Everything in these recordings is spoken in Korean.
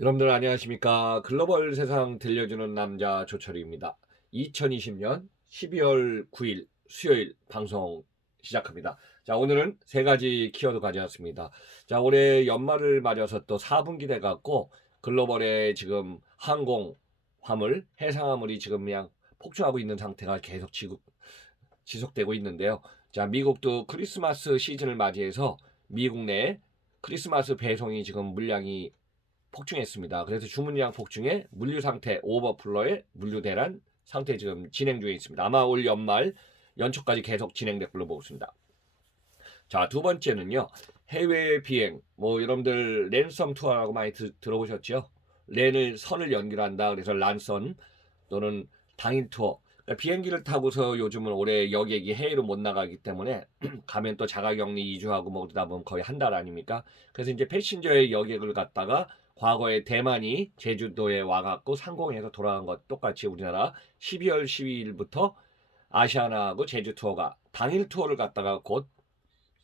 여러분들 안녕하십니까? 글로벌 세상 들려주는 남자 조철입니다. 2020년 12월 9일 수요일 방송 시작합니다. 자, 오늘은 세 가지 키워드 가져왔습니다. 자, 올해 연말을 맞아서 또 4분기 돼 갖고 글로벌의 지금 항공, 화물, 해상화물이 지금 그냥 폭주하고 있는 상태가 계속 지속되고 있는데요. 자, 미국도 크리스마스 시즌을 맞이해서 미국 내 크리스마스 배송이 지금 물량이 폭증했습니다. 그래서 주문량 폭증에 물류 상태 오버플러에 물류 대란 상태 지금 진행 중에 있습니다. 아마 올 연말 연초까지 계속 진행될 걸로 보고 있습니다. 자, 두 번째는요. 해외 비행. 뭐 여러분들 랜섬 투어라고 많이 들어보셨죠? 랜을 선을 연결한다. 그래서 란선 또는 당일 투어. 그러니까 비행기를 타고서 요즘은 올해 여객이 해외로 못 나가기 때문에 가면 또 자가격리 2주하고 뭐 그러다 보면 거의 한 달 아닙니까? 그래서 이제 패신저의 여객을 갖다가 과거에 대만이 제주도에 와갖고 상공해서 돌아간 것 똑같이 우리나라 12월 12일부터 아시아나하고 제주 투어가 당일 투어를 갖다가 곧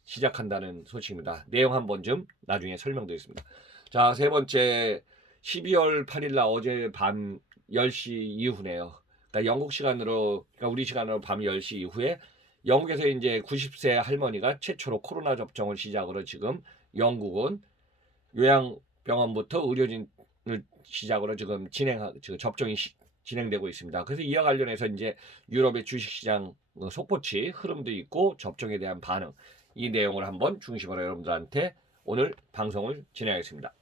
시작한다는 소식입니다. 내용 한번 좀 나중에 설명드리겠습니다. 자, 세 번째 12월 8일 날 어제 밤 10시 이후네요. 그러니까 영국 시간으로, 그러니까 우리 시간으로 밤 10시 이후에 영국에서 이제 90세 할머니가 최초로 코로나 접종을 시작으로 지금 영국은 요양병원부터 의료진을 시작으로 지금 접종이 진행되고 있습니다. 그래서 이와 관련해서 이제 유럽의 주식시장 속보치 흐름도 있고 접종에 대한 반응 이 내용을 한번 중심으로 여러분들한테 오늘 방송을 진행하겠습니다.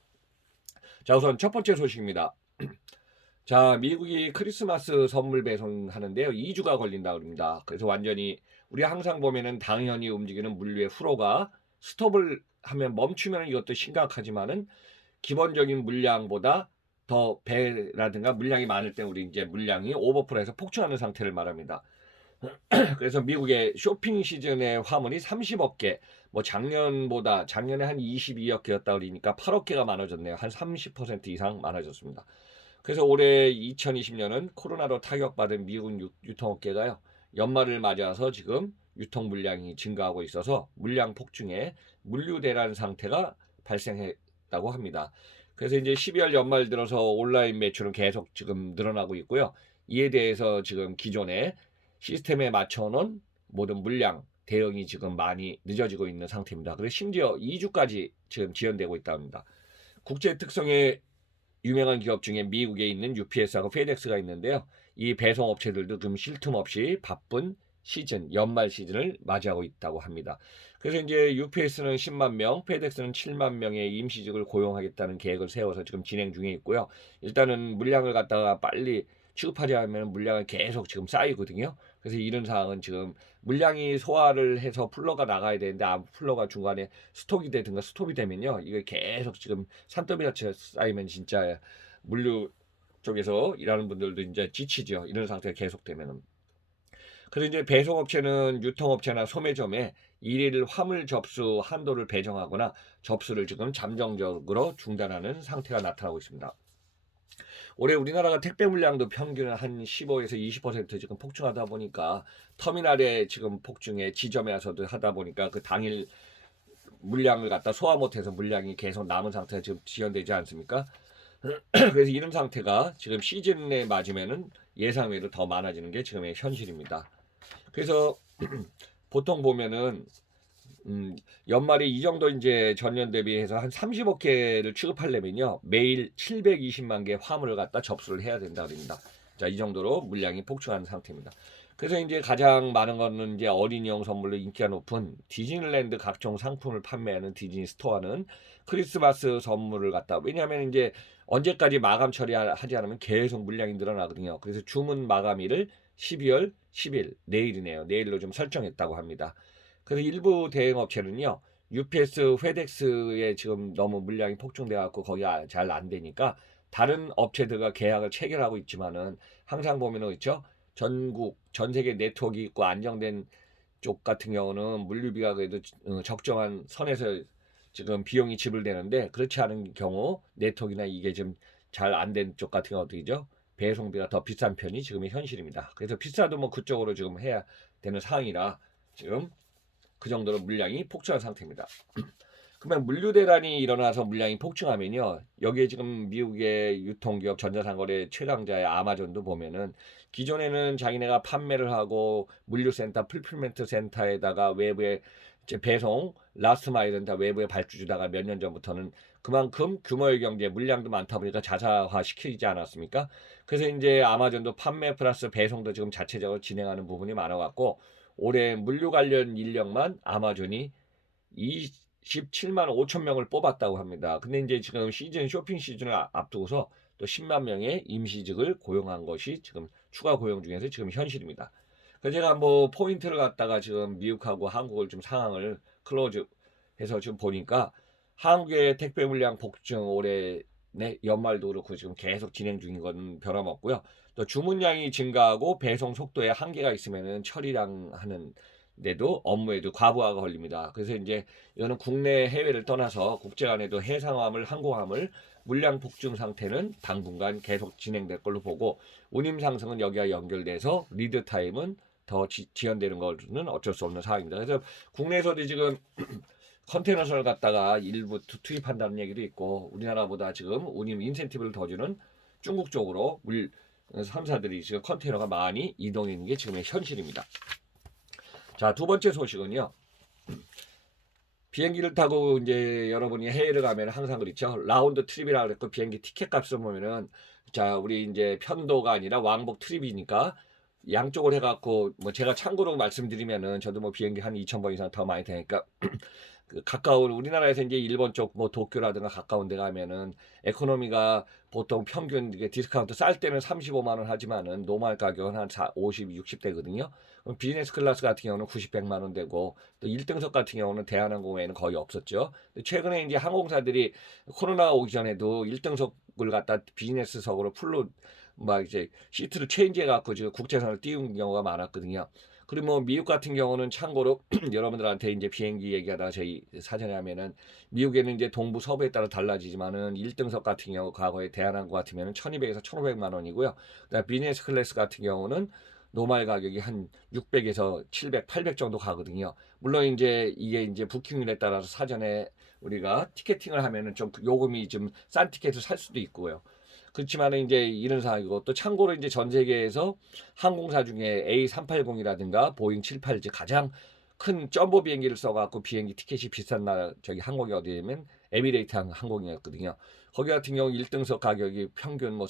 자, 우선 첫 번째 소식입니다. 자, 미국이 크리스마스 선물 배송하는데요. 2주가 걸린다고 합니다. 그래서 완전히 우리 항상 보면은 당연히 움직이는 물류의 프로가 스톱을 하면 멈추면 이것도 심각하지만은 기본적인 물량보다 더 배라든가 물량이 많을 때 우리 이제 물량이 오버풀해서 폭증하는 상태를 말합니다. 그래서 미국의 쇼핑 시즌의 화물이 30억 개, 뭐 작년에 한 22억 개였다 그러니까 8억 개가 많아졌네요. 한 30% 이상 많아졌습니다. 그래서 올해 2020년은 코로나로 타격받은 미국 유통업계가요. 연말을 맞아서 지금 유통 물량이 증가하고 있어서 물량 폭증에 물류 대란 상태가 발생했다고 합니다. 그래서 이제 12월 연말 들어서 온라인 매출은 계속 지금 늘어나고 있고요. 이에 대해서 지금 기존에 시스템에 맞춰놓은 모든 물량 대응이 지금 많이 늦어지고 있는 상태입니다. 그래서 심지어 2주까지 지금 지연되고 있다 합니다. 국제 특성의 유명한 기업 중에 미국에 있는 UPS하고 페덱스가 있는데요. 이 배송 업체들도 좀 쉴 틈 없이 바쁜 시즌, 연말 시즌을 맞이하고 있다고 합니다. 그래서 이제 UPS는 10만 명, 페덱스는 7만 명의 임시직을 고용하겠다는 계획을 세워서 지금 진행 중에 있고요. 일단은 물량을 갖다가 빨리 취급하지 않으면 물량은 계속 지금 쌓이거든요. 그래서 이런 상황은 지금 물량이 소화를 해서 풀러가 나가야 되는데 풀러가 중간에 스톡이 되든가 스톱이 되면요. 이게 계속 지금 산더미같이 쌓이면 진짜 물류 쪽에서 일하는 분들도 이제 지치죠. 이런 상태가 계속되면은. 그래서 이제 배송업체는 유통업체나 소매점에 일일 화물 접수 한도를 배정하거나 접수를 지금 잠정적으로 중단하는 상태가 나타나고 있습니다. 올해 우리나라가 택배 물량도 평균 한 15에서 20% 지금 폭증하다 보니까 터미널에 지금 폭증에 지점에 와서도 하다 보니까 그 당일 물량을 갖다 소화 못해서 물량이 계속 남은 상태가 지금 지연되지 않습니까? 그래서 이런 상태가 지금 시즌에 맞으면은 예상외로 더 많아지는 게 지금의 현실입니다. 그래서 보통 보면은 연말에 이 정도 이제 전년 대비해서 한 30억 개를 취급하려면요. 매일 720만 개 화물을 갖다 접수를 해야 된다 그럽니다. 자, 이 정도로 물량이 폭증한 상태입니다. 그래서 이제 가장 많은 거는 이제 어린이용 선물로 인기가 높은 디즈니랜드 각종 상품을 판매하는 디즈니 스토어는 크리스마스 선물을 갖다 왜냐하면 이제 언제까지 마감 처리하지 않으면 계속 물량이 늘어나거든요. 그래서 주문 마감일을 12월 10일 내일이네요. 내일로 좀 설정했다고 합니다. 그래서 일부 대행 업체는요. UPS, 페덱스에 지금 너무 물량이 폭증돼 갖고 거기 잘 안 되니까 다른 업체들과 계약을 체결하고 있지만은 항상 보면은 있죠. 전국 전 세계 네트워크 있고 안정된 쪽 같은 경우는 물류비가 그래도 적정한 선에서 지금 비용이 지불되는데 그렇지 않은 경우 네트워크나 이게 좀 잘 안 된 쪽 같은 경우 어떻게죠? 배송비가 더 비싼 편이 지금의 현실입니다. 그래서 비싸도 뭐 그쪽으로 지금 해야 되는 상황이라 지금 그 정도로 물량이 폭주한 상태입니다. 그러면 물류 대란이 일어나서 물량이 폭증하면요. 여기에 지금 미국의 유통기업 전자상거래 최강자의 아마존도 보면은 기존에는 자기네가 판매를 하고 물류센터, 풀필멘트 센터에다가 외부에 이제 배송, 라스트 마일은 다 외부에 발주주다가 몇 년 전부터는 그만큼 규모의 경제, 물량도 많다 보니까 자사화 시키지 않았습니까? 그래서 이제 아마존도 판매 플러스 배송도 지금 자체적으로 진행하는 부분이 많아갖고 올해 물류 관련 인력만 아마존이 27만 5천 명을 뽑았다고 합니다. 근데 이제 지금 쇼핑 시즌을 앞두고서 또 10만 명의 임시직을 고용한 것이 지금 추가 고용 중에서 지금 현실입니다. 그래서 제가 뭐 포인트를 갖다가 지금 미국하고 한국을 좀 상황을 클로즈해서 지금 보니까 한국의 택배 물량 폭증 올해 연말도 그렇고 지금 계속 진행 중인 건 변함없고요. 또 주문량이 증가하고 배송 속도에 한계가 있으면은 처리량 하는 데도 업무에도 과부하가 걸립니다. 그래서 이제 이거는 국내 해외를 떠나서 국제 간에도 해상화물, 항공화물 물량 폭증 상태는 당분간 계속 진행될 걸로 보고 운임 상승은 여기와 연결돼서 리드 타임은 더 지연되는 것은 어쩔 수 없는 상황입니다. 그래서 국내에서도 지금 컨테이너선을 갖다가 일부 투입한다는 얘기도 있고 우리나라보다 지금 운임 인센티브를 더 주는 중국 쪽으로 물 3사들이 지금 컨테이너가 많이 이동하는 게 지금의 현실입니다. 자, 두 번째 소식은요. 비행기를 타고 이제 여러분이 해외를 가면 항상 그렇죠. 라운드 트립이라 그랬고 비행기 티켓 값을 보면은 자, 우리 이제 편도가 아니라 왕복 트립이니까 양쪽을 해갖고 뭐 제가 참고로 말씀드리면은 저도 뭐 비행기 한 2,000번 이상 더 많이 타니까 그 가까운 우리나라에서 이제 일본 쪽 뭐 도쿄라든가 가까운 데 가면은 에코노미가 보통 평균 이게 디스카운트 쌀 때는 35만 원 하지만은 노멀 가격은 한 50, 60대거든요. 그럼 비즈니스 클래스 같은 경우는 90, 100만 원 되고 또 1등석 같은 경우는 대한항공에는 거의 없었죠. 근데 최근에 이제 항공사들이 코로나 오기 전에도 1등석을 갖다 비즈니스석으로 풀로 막 이제 시트를 체인지해 갖고 지금 국제선을 띄운 경우가 많았거든요. 그리고 뭐 미국 같은 경우는 참고로 여러분들한테 이제 비행기 얘기하다가 저희 사전에 하면은 미국에는 이제 동부 서부에 따라 달라지지만은 1등석 같은 경우 과거에 대한항공 같으면은 1,200에서 1,500만 원이고요. 그다음 비즈니스 클래스 같은 경우는 노멀 가격이 한 600에서 700, 800 정도 가거든요. 물론 이제 이게 이제 부킹률에 따라서 사전에 우리가 티켓팅을 하면은 좀 요금이 좀 싼 티켓을 살 수도 있고요. 그렇지만 이제 이런 상황이고 또 참고로 이제 전 세계에서 항공사 중에 A380이라든가 보잉 787 가장 큰 점보 비행기를 써갖고 비행기 티켓이 비싼 나라 저기 항공이 어디냐면 에미레이트 항공이었거든요. 거기 같은 경우 1등석 가격이 평균 뭐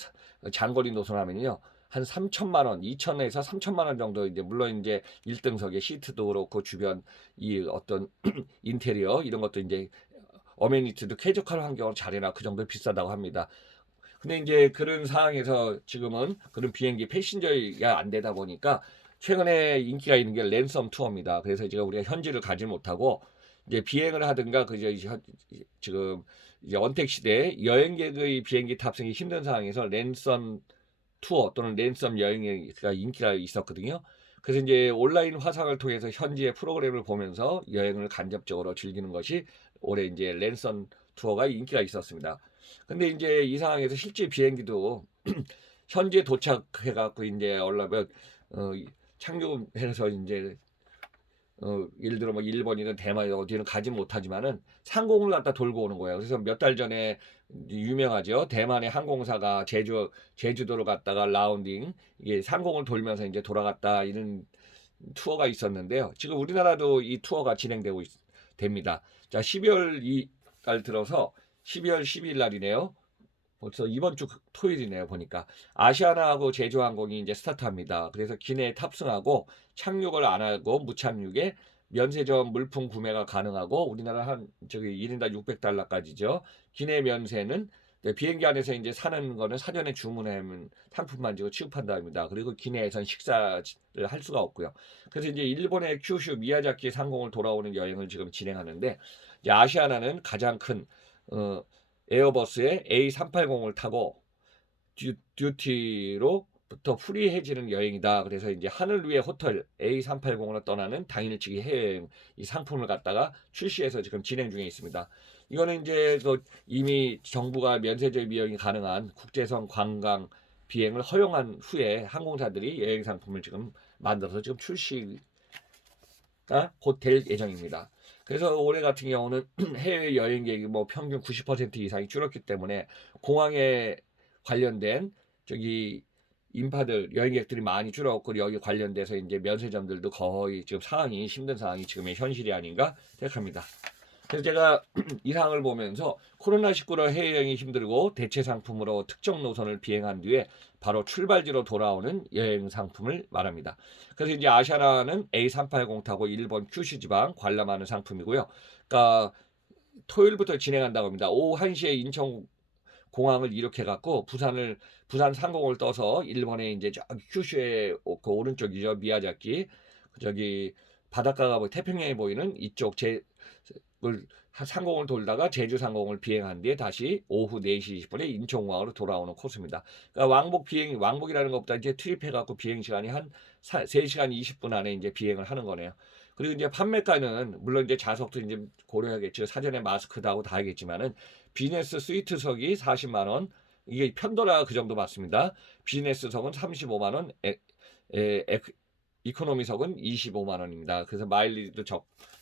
장거리 노선하면요. 한 3천만 원, 2천에서 3천만 원 정도 이제 물론 이제 1등석에 시트도 그렇고 주변 이 어떤 인테리어 이런 것도 이제 어메니티도 쾌적한 환경으로 잘해놔 그 정도 비싸다고 합니다. 근데 이제 그런 상황에서 지금은 그런 비행기 패신저가 안 되다 보니까 최근에 인기가 있는 게 랜섬 투어입니다. 그래서 제가 우리가 현지를 가지 못하고 이제 비행을 하든가 지금 이제 언택 시대 여행객의 비행기 탑승이 힘든 상황에서 랜섬 투어 또는 랜섬 여행가 인기가 있었거든요. 그래서 이제 온라인 화상을 통해서 현지의 프로그램을 보면서 여행을 간접적으로 즐기는 것이 올해 이제 랜섬 투어가 인기가 있었습니다. 근데 이제 이 상황에서 실제 비행기도 현지에 도착해갖고 이제 올라면 어, 착륙해서 이제 예를 들어 뭐 일본이든 대만이든 어디는 가지 못하지만은 상공을 갖다 돌고 오는 거예요. 그래서 몇 달 전에 유명하죠. 대만의 항공사가 제주도를 갔다가 라운딩 이게 상공을 돌면서 이제 돌아갔다 이런 투어가 있었는데요. 지금 우리나라도 이 투어가 진행되고 됩니다. 자, 12월 달 들어서 12월 12일 날이네요. 벌써 이번 주 토요일이네요. 보니까 아시아나하고 제주항공이 이제 스타트합니다. 그래서 기내에 탑승하고 착륙을 안 하고 무착륙에 면세점 물품 구매가 가능하고 우리나라 한 저기 1인당 600달러까지죠. 기내 면세는 비행기 안에서 이제 사는 거는 사전에 주문하면 상품만 지고 취급한답니다. 그리고 기내에선 식사를 할 수가 없고요. 그래서 이제 일본의 큐슈 미야자키 상공을 돌아오는 여행을 지금 진행하는데 이제 아시아나는 가장 큰 에어버스의 A380을 타고 듀티로부터 프리해지는 여행이다. 그래서 이제 하늘 위의 호텔 A380으로 떠나는 당일치기 해외여행 이 상품을 갖다가 출시해서 지금 진행 중에 있습니다. 이거는 이제 이미 정부가 면세점 비용이 가능한 국제선 관광 비행을 허용한 후에 항공사들이 여행 상품을 지금 만들어서 지금 출시가 곧 될 예정입니다. 그래서 올해 같은 경우는 해외 여행객이 뭐 평균 90% 이상이 줄었기 때문에 공항에 관련된 저기 인파들 여행객들이 많이 줄었고 여기 관련돼서 이제 면세점들도 거의 지금 상황이 힘든 상황이 지금의 현실이 아닌가 생각합니다. 그래서 제가 이 상황을 보면서 코로나19로 해외여행이 힘들고 대체 상품으로 특정 노선을 비행한 뒤에 바로 출발지로 돌아오는 여행 상품을 말합니다. 그래서 이제 아시아나는 A380 타고 일본 큐슈 지방 관람하는 상품이고요. 그러니까 토요일부터 진행한다고 합니다. 오후 1시에 인천 공항을 이렇게 갖고 부산 상공을 떠서 일본에 이제 저기 큐슈의 그 오른쪽이죠. 미야자키 저기 바닷가가 태평양이 보이는 이쪽 상공을 돌다가 제주 상공을 비행한 뒤에 다시 오후 4시 20분에 인천공항으로 돌아오는 코스입니다. 그러니까 왕복이라는 것보다 이제 투입해갖고 비행 시간이 한 3시간 20분 안에 이제 비행을 하는 거네요. 그리고 이제 판매가는 물론 이제 좌석도 이제 고려하겠죠. 사전에 마스크도 하고 다 하겠지만은 비즈니스 스위트석이 40만 원, 이게 편도라 그 정도 맞습니다. 비즈니스석은 35만 원, 이코노미석은 25만 원입니다. 그래서 마일리지도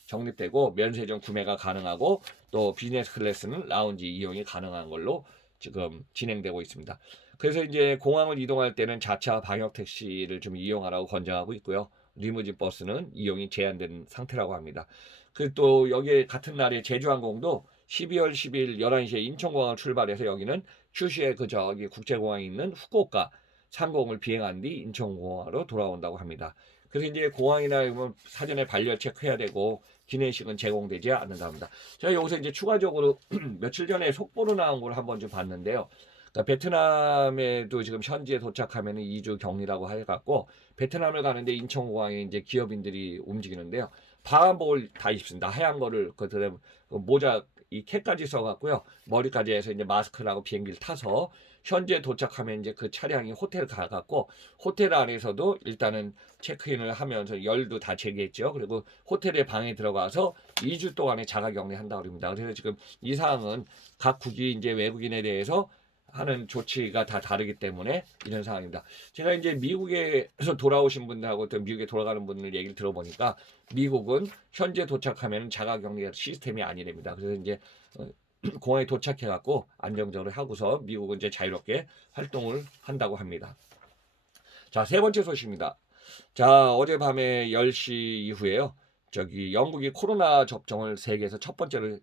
적립되고 면세점 구매가 가능하고 또 비즈니스 클래스는 라운지 이용이 가능한 걸로 지금 진행되고 있습니다. 그래서 이제 공항을 이동할 때는 자차 방역 택시를 좀 이용하라고 권장하고 있고요. 리무진 버스는 이용이 제한된 상태라고 합니다. 그리고 또 여기에 같은 날에 제주항공도 12월 10일 11시에 인천공항을 출발해서 여기는 큐슈의 그 저기 국제공항에 있는 후쿠오카 상공을 비행한 뒤 인천공항으로 돌아온다고 합니다. 그래서 이제 공항이나 사전에 발열 체크해야 되고 기내식은 제공되지 않는답니다. 제가 여기서 이제 추가적으로 며칠 전에 속보로 나온 걸 한번 좀 봤는데요. 그러니까 베트남에도 지금 현지에 도착하면 2주 격리라고 해갖고 베트남을 가는데 인천공항에 이제 기업인들이 움직이는데요. 방한복을 다 입습니다. 하얀 거를 그다음에 모자 이 캡까지 써갖고요. 머리까지 해서 이제 마스크를 고 비행기를 타서 현지에 도착하면 이제 그 차량이 호텔 가갖고 호텔 안에서도 일단은 체크인을 하면서 열도 다 재겠죠. 그리고 호텔의 방에 들어가서 2주 동안의 자가격리 한다고 합니다. 그래서 지금 이 사항은 각 국이 이제 외국인에 대해서 하는 조치가 다 다르기 때문에 이런 상황입니다. 제가 이제 미국에서 돌아오신 분들하고 또 미국에 돌아가는 분들 얘기를 들어보니까 미국은 현재 도착하면 자가격리 시스템이 아니랍니다. 그래서 이제 공항에 도착해갖고 안정적으로 하고서 미국은 이제 자유롭게 활동을 한다고 합니다. 자, 세 번째 소식입니다. 자, 어젯밤에 10시 이후에요. 저기 영국이 코로나 접종을 세계에서 첫 번째로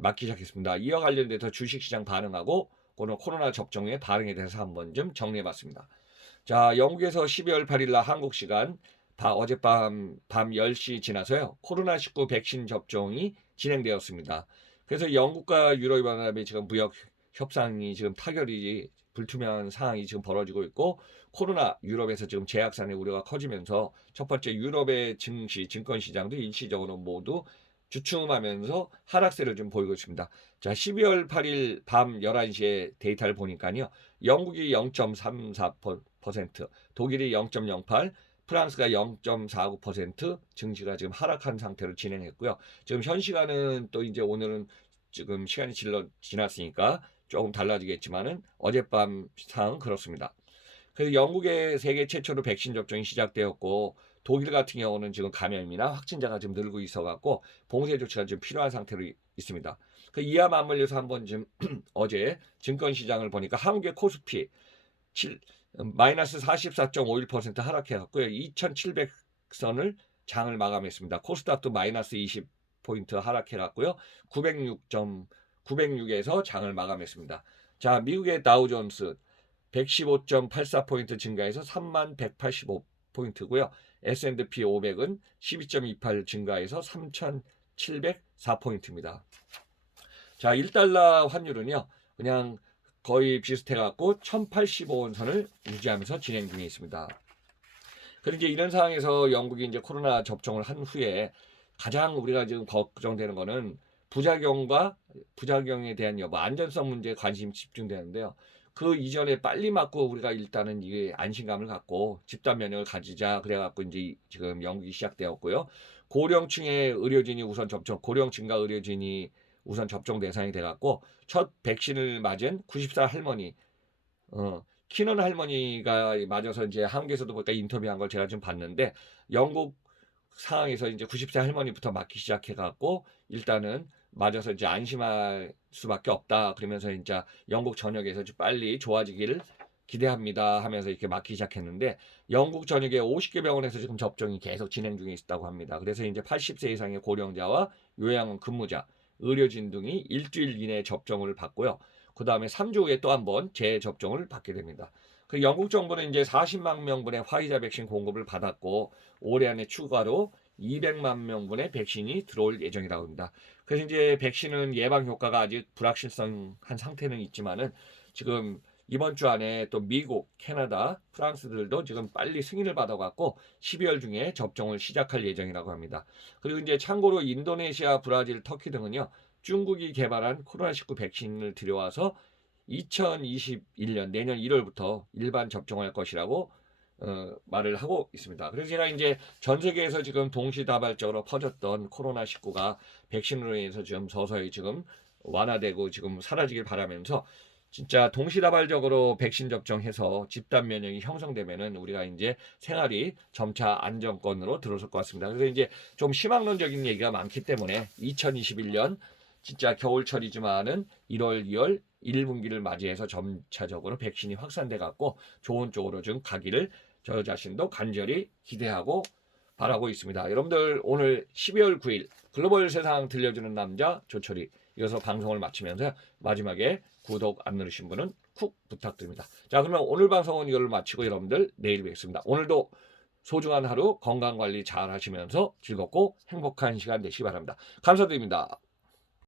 맞기 시작했습니다. 이와 관련돼서 주식시장 반응하고 코로나 접종의 반응에 대해서 한번 좀 정리해봤습니다. 자, 영국에서 12월 8일 날 한국 시간 어젯밤 밤 10시 지나서요. 코로나19 백신 접종이 진행되었습니다. 그래서 영국과 유럽연합의 지금 무역 협상이 지금 타결이 불투명한 상황이 지금 벌어지고 있고 코로나 유럽에서 지금 재확산의 우려가 커지면서 첫 번째 유럽의 증권 시장도 일시적으로 모두 주춤하면서 하락세를 좀 보이고 있습니다. 자, 12월 8일 밤 11시에 데이터를 보니까요. 영국이 0.34%, 독일이 0.08%, 프랑스가 0.49% 증시가 지금 하락한 상태로 진행했고요. 지금 현 시간은 또 이제 오늘은 지금 시간이 지났으니까 조금 달라지겠지만은 어젯밤 상황은 그렇습니다. 그래서 영국의 세계 최초로 백신 접종이 시작되었고 독일 같은 경우는 지금 감염이나 확진자가 좀 늘고 있어갖고 봉쇄 조치가 좀 필요한 상태로 있습니다. 이와 맞물려서 한번 좀 어제 증권시장을 보니까 한국의 코스피 마이너스 44.51% 하락해갖고요. 2,700선을 장을 마감했습니다. 코스닥도 마이너스 20포인트 하락해갖고요. 906에서 장을 마감했습니다. 자, 미국의 다우존스 115.84포인트 증가해서 3185포인트고요. S&P 500은 12.28 증가해서 3704포인트입니다. 자, 1달러 환율은요. 그냥 거의 비슷해갖고 1085원 선을 유지하면서 진행 중에 있습니다. 그리고 이제 이런 상황에서 영국이 이제 코로나 접종을 한 후에 가장 우리가 지금 걱정되는 거는 부작용에 대한 여부, 안전성 문제에 관심이 집중되는데요. 그 이전에 빨리 맞고 우리가 일단은 이게 안심감을 갖고 집단 면역을 가지자 그래갖고 이제 지금 영국이 시작되었고요. 고령층의 의료진이 우선 고령층과 의료진이 우선 접종 대상이 돼갖고 첫 백신을 맞은 90살 할머니, 키는 할머니가 맞아서 이제 한국에서도 보니까 인터뷰한 걸 제가 좀 봤는데 영국 상황에서 이제 90세 할머니부터 맞기 시작해 갖고 일단은 맞아서 이제 안심할 수밖에 없다. 그러면서 이제 영국 전역에서 좀 빨리 좋아지기를 기대합니다 하면서 이렇게 맞기 시작했는데 영국 전역에 50개 병원에서 지금 접종이 계속 진행 중에 있다고 합니다. 그래서 이제 80세 이상의 고령자와 요양원 근무자, 의료진 등이 일주일 이내에 접종을 받고요. 그 다음에 3주 후에 또 한 번 재접종을 받게 됩니다. 그 영국 정부는 이제 40만 명분의 화이자 백신 공급을 받았고 올해 안에 추가로 200만 명분의 백신이 들어올 예정이라고 합니다. 그래서 이제 백신은 예방 효과가 아직 불확실성한 상태는 있지만은 지금 이번 주 안에 또 미국, 캐나다, 프랑스들도 지금 빨리 승인을 받아갖고 12월 중에 접종을 시작할 예정이라고 합니다. 그리고 이제 참고로 인도네시아, 브라질, 터키 등은요, 중국이 개발한 코로나19 백신을 들여와서 2021년 내년 1월부터 일반 접종할 것이라고 말을 하고 있습니다. 그래서 제가 이제 전 세계에서 지금 동시다발적으로 퍼졌던 코로나19가 백신으로 인해서 지금 서서히 지금 완화되고 지금 사라지길 바라면서 진짜 동시다발적으로 백신 접종해서 집단 면역이 형성되면은 우리가 이제 생활이 점차 안정권으로 들어설 것 같습니다. 그래서 이제 좀 희망론적인 얘기가 많기 때문에 2021년 진짜 겨울철이지만은 1월, 2월 1분기를 맞이해서 점차적으로 백신이 확산돼 갖고 좋은 쪽으로 좀 가기를 저 자신도 간절히 기대하고 바라고 있습니다. 여러분들 오늘 12월 9일 글로벌 세상 들려주는 남자 조철이 이어서 방송을 마치면서 마지막에 구독 안 누르신 분은 쿡 부탁드립니다. 자, 그러면 오늘 방송은 이걸로 마치고 여러분들 내일 뵙겠습니다. 오늘도 소중한 하루 건강관리 잘 하시면서 즐겁고 행복한 시간 되시기 바랍니다. 감사드립니다.